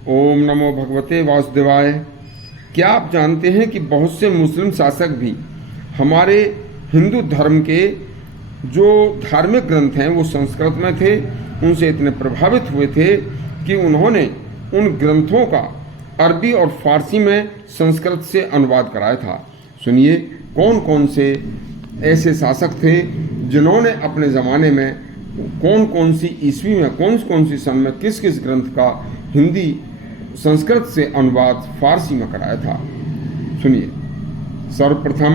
ओम नमो भगवते वासुदेवाय। क्या आप जानते हैं कि बहुत से मुस्लिम शासक भी हमारे हिंदू धर्म के जो धार्मिक ग्रंथ हैं वो संस्कृत में थे, उनसे इतने प्रभावित हुए थे कि उन्होंने उन ग्रंथों का अरबी और फारसी में संस्कृत से अनुवाद कराया था। सुनिए कौन कौन से ऐसे शासक थे जिन्होंने अपने ज़माने में कौन कौन सी ईस्वी में कौन सी सन में किस किस ग्रंथ का हिंदी संस्कृत से अनुवाद फारसी में कराया था। सुनिए, सर्वप्रथम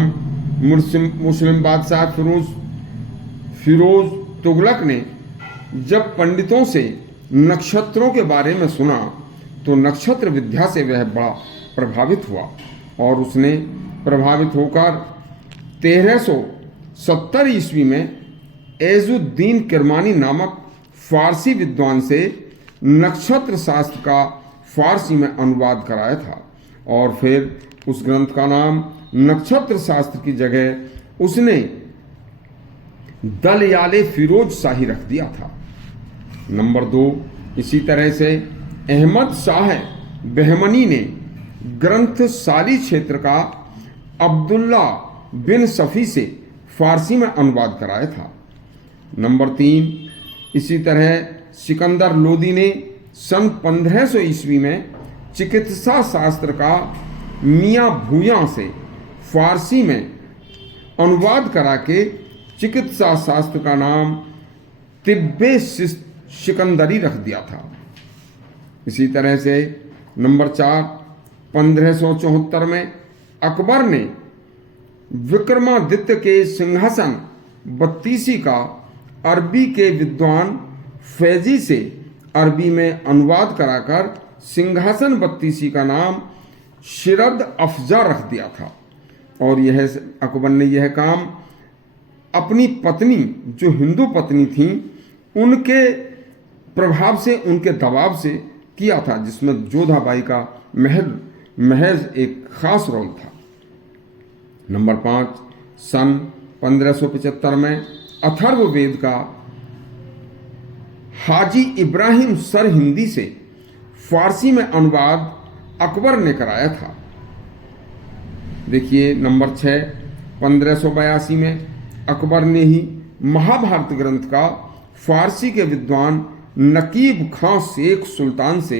मुस्लिम बादशाह फिरोज तुगलक ने जब पंडितों से नक्षत्रों के बारे में सुना तो नक्षत्र विद्या से वह बड़ा प्रभावित हुआ और उसने प्रभावित होकर 1370 ईस्वी में एजुद्दीन किरमानी नामक फारसी विद्वान से नक्षत्र शास्त्र का फारसी में अनुवाद कराया था और फिर उस ग्रंथ का नाम नक्षत्र शास्त्र की जगह उसने दलयाले फिरोज शाही रख दिया था। नंबर 2, इसी तरह से अहमद शाह बहमनी ने ग्रंथशाली क्षेत्र का अब्दुल्ला बिन सफ़ी से फारसी में अनुवाद कराया था। नंबर 3, इसी तरह सिकंदर लोदी ने सन 1500 ईस्वी में चिकित्सा शास्त्र का मियाँ भूया से फारसी में अनुवाद करा के चिकित्सा शास्त्र का नाम तिब्बे सिकंदरी रख दिया था। इसी तरह से नंबर 4, 1574 में अकबर ने विक्रमादित्य के सिंहासन बत्तीसी का अरबी के विद्वान फैजी से अरबी में अनुवाद कराकर सिंहासन बत्तीसी का नाम शिरद अफजा रख दिया था। और यह अकबर ने यह काम अपनी पत्नी जो हिंदू पत्नी थी उनके प्रभाव से, उनके दबाव से किया था, जिसमें जोधाबाई का महज एक खास रोल था। नंबर 5, सन 1575 में अथर्ववेद का हाजी इब्राहिम सर हिंदी से फारसी में अनुवाद अकबर ने कराया था। देखिए नंबर 6, 1582 में अकबर ने ही महाभारत ग्रंथ का फारसी के विद्वान नकीब खां शेख सुल्तान से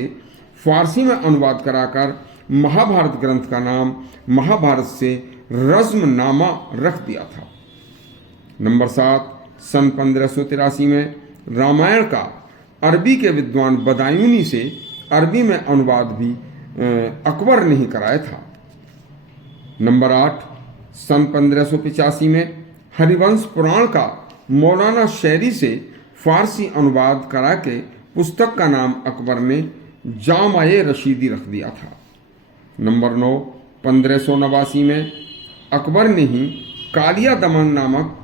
फारसी में अनुवाद कराकर महाभारत ग्रंथ का नाम महाभारत से रज़्मनामा रख दिया था। नंबर 7, सन 1583 में रामायण का अरबी के विद्वान बदायूनी से अरबी में अनुवाद भी अकबर ने ही कराया था। नंबर 8, सन 1585 में हरिवंश पुराण का मौलाना शहरी से फारसी अनुवाद करा के पुस्तक का नाम अकबर ने जामाए रशीदी रख दिया था। नंबर 9, 1589 में अकबर ने ही कालिया दमन नामक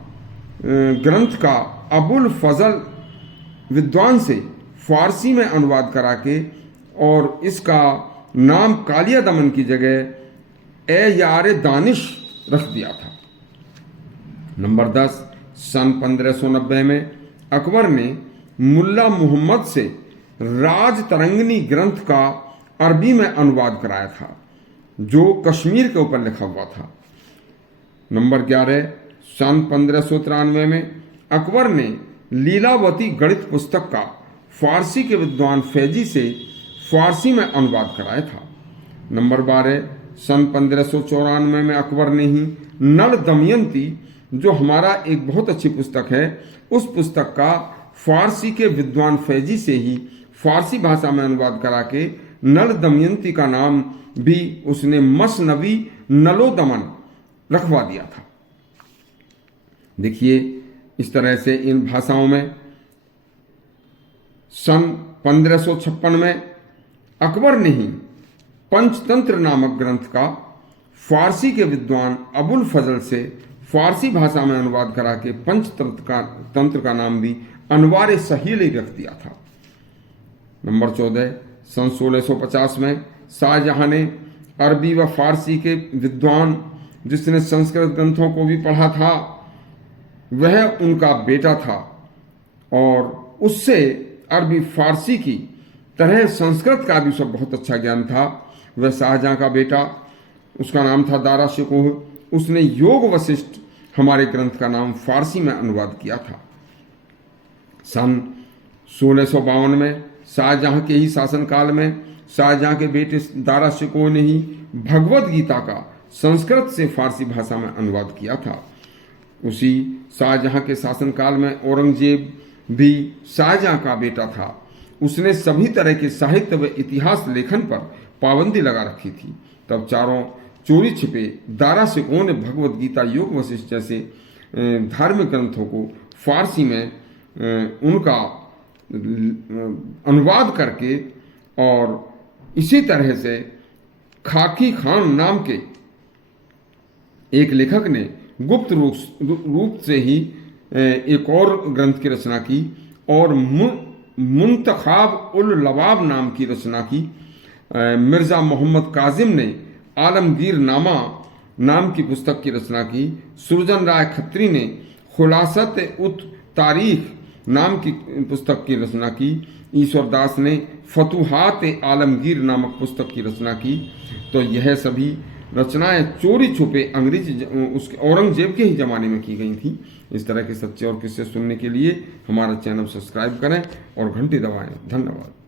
ग्रंथ का अबुल फजल विद्वान से फारसी में अनुवाद करा के और इसका नाम कालिया दमन की जगह ए यार दानिश रख दिया था। नंबर 10, सन 1590 में अकबर ने मुल्ला मुहम्मद से राज तरंगिनी ग्रंथ का अरबी में अनुवाद कराया था जो कश्मीर के ऊपर लिखा हुआ था। नंबर 11, सन 1593 में अकबर ने लीलावती गणित पुस्तक का फारसी के विद्वान फैजी से फारसी में अनुवाद कराया था। नंबर 12, सन 1594 में अकबर ने ही नल दमयंती जो हमारा एक बहुत अच्छी पुस्तक है उस पुस्तक का फारसी के विद्वान फैजी से ही फारसी भाषा में अनुवाद करा के नल दमयंती का नाम भी उसने मसनवी नलो दमन रखवा दिया था। देखिए इस तरह से इन भाषाओं में सन 1556 में अकबर ने ही पंचतंत्र नामक ग्रंथ का फारसी के विद्वान अबुल फजल से फारसी भाषा में अनुवाद करा के पंचतंत्र का नाम भी अनवार सहील रख दिया था। नंबर 14, सन 1650 में शाहजहां ने अरबी व फारसी के विद्वान जिसने संस्कृत ग्रंथों को भी पढ़ा था वह उनका बेटा था और उससे अरबी फारसी की तरह संस्कृत का भी उसे बहुत अच्छा ज्ञान था। वह शाहजहां का बेटा, उसका नाम था दारा शिकोह। उसने योग वशिष्ठ हमारे ग्रंथ का नाम फारसी में अनुवाद किया था। सन 1652 में शाहजहां के ही शासनकाल में शाहजहां के बेटे दारा शिकोह ने ही भगवत गीता का संस्कृत से फारसी भाषा में अनुवाद किया था। उसी शाहजहां के शासनकाल में औरंगजेब भी शाहजहां का बेटा था। उसने सभी तरह के साहित्य व इतिहास लेखन पर पाबंदी लगा रखी थी। तब चारों चोरी छिपे दारा शिकोह ने भगवत गीता, योग वशिष्ठ जैसे धार्मिक ग्रंथों को फारसी में उनका अनुवाद करके, और इसी तरह से खाकी खान नाम के एक लेखक ने गुप्त रूप से ही एक और ग्रंथ की रचना की और मुंतखाब उल लवाब नाम की रचना की। मिर्ज़ा मोहम्मद काजिम ने आलमगीर नामा नाम की पुस्तक की रचना की। सुरजन राय खत्री ने खुलासत उत तारीख नाम की पुस्तक की रचना की। ईश्वर दास ने फतुहात आलमगीर नामक पुस्तक की रचना की। तो यह सभी रचनाएं चोरी छुपे अंग्रेजी उसके औरंगजेब के ही ज़माने में की गई थी। इस तरह के सच्चे और किस्से सुनने के लिए हमारा चैनल सब्सक्राइब करें और घंटी दबाएं। धन्यवाद।